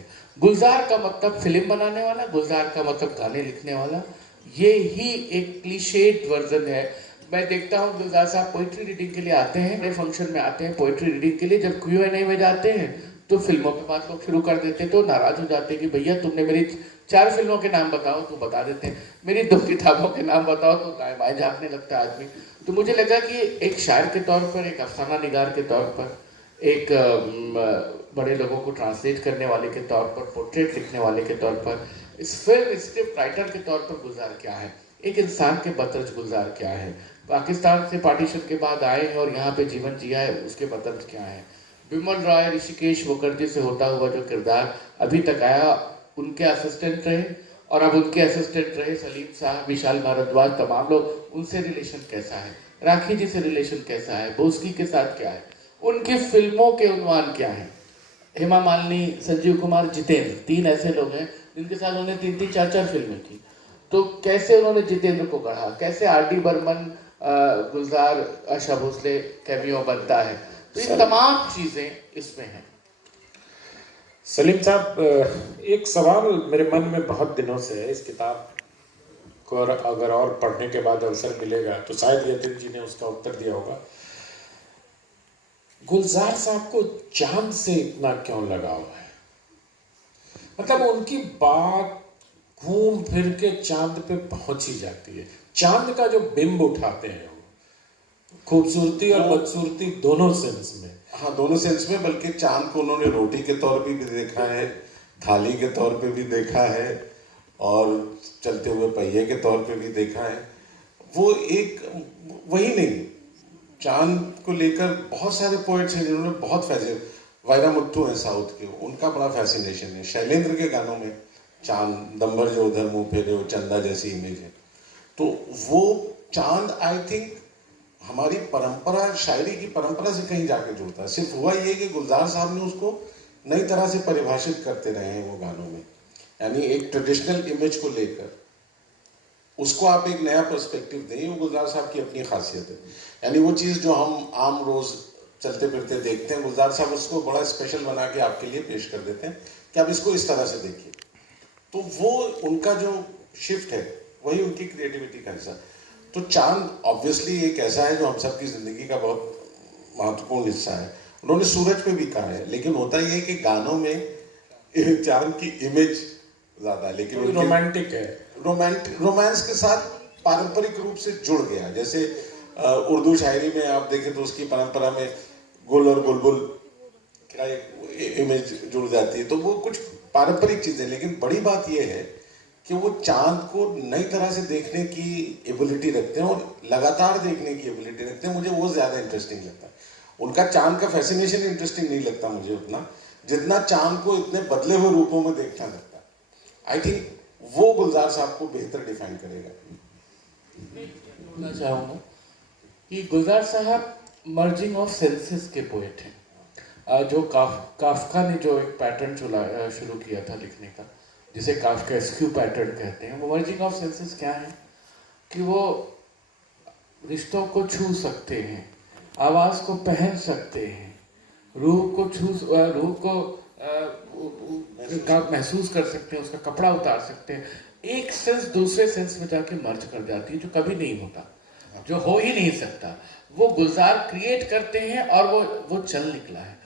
है। गुलजार का मतलब फिल्म बनाने वाला, गुलजार का मतलब गाने लिखने वाला, ये ही एक क्लीशेड वर्जन है। मैं देखता हूँ गुलजार साहब पोइट्री रीडिंग के लिए आते हैं, बड़े फंक्शन में आते हैं पोइट्री रीडिंग के लिए, जब Q&A में जाते हैं तो फिल्मों पे बात लोग शुरू कर देते हैं, तो नाराज हो जाते हैं कि भैया तुमने मेरी 4 फिल्मों के नाम बताओ, तो बता देते हैं, मेरी 2 किताबों के नाम बताओ, तो दाएं बाएं झाँकने लगता है आदमी। तो मुझे लगा कि एक शायर के तौर पर, एक अफसाना निगार के तौर पर, एक बड़े लोगों को ट्रांसलेट करने वाले के तौर पर, पोर्ट्रेट लिखने वाले के तौर पर, इस फिल्म स्क्रिप्ट राइटर के तौर पर गुलजार क्या है, एक इंसान के बतर्ज गुलजार क्या है, पाकिस्तान से पार्टीशन के बाद आए हैं और यहाँ पे जीवन जिया है, उसके बतर्ज क्या है, बिमल रॉय, ऋषिकेश मुखर्जी से होता हुआ जो किरदार अभी तक आया, उनके असिस्टेंट रहे और अब उनके असिस्टेंट रहे सलीम साहब, विशाल भारद्वाज, तमाम लोग, उनसे रिलेशन कैसा है, राखी जी से रिलेशन कैसा है, बोस्की के साथ क्या है, उनकी फिल्मों के उन्वान क्या है, हेमा मालिनी, संजीव कुमार, जितेंद्र, 3 ऐसे लोग हैं जिनके साथ उन्होंने 3-3, 4-4 फिल्में की। तो कैसे उन्होंने जितेंद्र को गढ़ा, कैसे R.D. बर्मन, गुलजार, आशा भोसले कैमियो बनता है, तो ये तमाम चीजें इसमें हैं। सलीम साहब, एक सवाल मेरे मन में बहुत दिनों से है, इस किताब को अगर और पढ़ने के बाद अवसर मिलेगा तो शायद यतीन जी ने उसका उत्तर दिया होगा। गुलजार साहब को चांद से इतना क्यों लगाव है? मतलब उनकी बात घूम फिर के चांद पे पहुंच ही जाती है, चांद का जो बिंब उठाते हैं वो खूबसूरती और बदसूरती दोनों सेंस में। हाँ, दोनों सेंस में, बल्कि चांद को उन्होंने रोटी के तौर पे भी देखा है, थाली के तौर पे भी देखा है और चलते हुए पहिए के तौर पे भी देखा है। वो एक वही नहीं, चांद को लेकर बहुत सारे पोएट्स हैं जिन्होंने बहुत वायरा मुट्टू हैं साउथ के, उनका बड़ा फैसिनेशन है। शैलेंद्र के गानों में चांद, दंबर जो उधर मुंह फेरे हो, चंदा जैसी इमेज है। तो वो चांद आई थिंक हमारी परंपरा, शायरी की परंपरा से कहीं जाके जुड़ता है। सिर्फ हुआ ये कि गुलजार साहब ने उसको नई तरह से परिभाषित करते रहे हैं वो गानों में, यानी एक ट्रेडिशनल इमेज को लेकर उसको आप एक नया पर्सपेक्टिव दें, वो गुलजार साहब की अपनी खासियत है। यानी वो चीज़ जो हम आम रोज चलते फिरते देखते हैं, गुलजार साहब उसको बड़ा स्पेशल बना के आपके लिए पेश कर देते हैं कि आप इसको इस तरह से देखिए। तो वो उनका जो शिफ्ट है वही उनकी क्रिएटिविटी का हिस्सा। तो चांद ऑब्वियसली एक ऐसा है जो हम सबकी जिंदगी का बहुत महत्वपूर्ण हिस्सा है। उन्होंने सूरज पे भी कहा है, लेकिन होता यह है कि गानों में चांद की इमेज ज्यादा, लेकिन रोमांटिक है, रोमांस के साथ पारंपरिक रूप से जुड़ गया। जैसे उर्दू शायरी में आप देखें तो उसकी परंपरा में गुल और बुलबुल का एक इमेज जुड़ जाती है, तो वो कुछ पारंपरिक चीजें। लेकिन बड़ी बात यह है कि वो चांद को नई तरह से देखने की एबिलिटी रखते हैं और लगातार देखने की एबिलिटी रखते हैं। मुझे वो ज्यादा इंटरेस्टिंग लगता है। उनका चांद का फैसिनेशन इंटरेस्टिंग नहीं लगता मुझे उतना, जितना चांद को इतने बदले हुए रूपों में देखना लगता है। आई थिंक वो गुलजार साहब को बेहतर डिफाइन करेगा। बोलना चाहूँगा कि गुलजार साहब मर्जिंग ऑफ सेंसेस के पोएट हैं। जो काफका ने जो एक पैटर्न शुरू किया था लिखने का, जिसे काफ्कास्क्यू पैटर्न कहते हैं, वो मर्जिंग ऑफ सेंसेस क्या है कि वो रिश्तों को छू सकते हैं, आवाज़ को पहन सकते हैं, रूह को महसूस कर सकते हैं, उसका कपड़ा उतार सकते हैं। एक सेंस दूसरे सेंस में जाके मर्ज कर जाती है, जो कभी नहीं होता, जो हो ही नहीं सकता। वो गुलजार क्रिएट करते हैं और वो चल निकला है।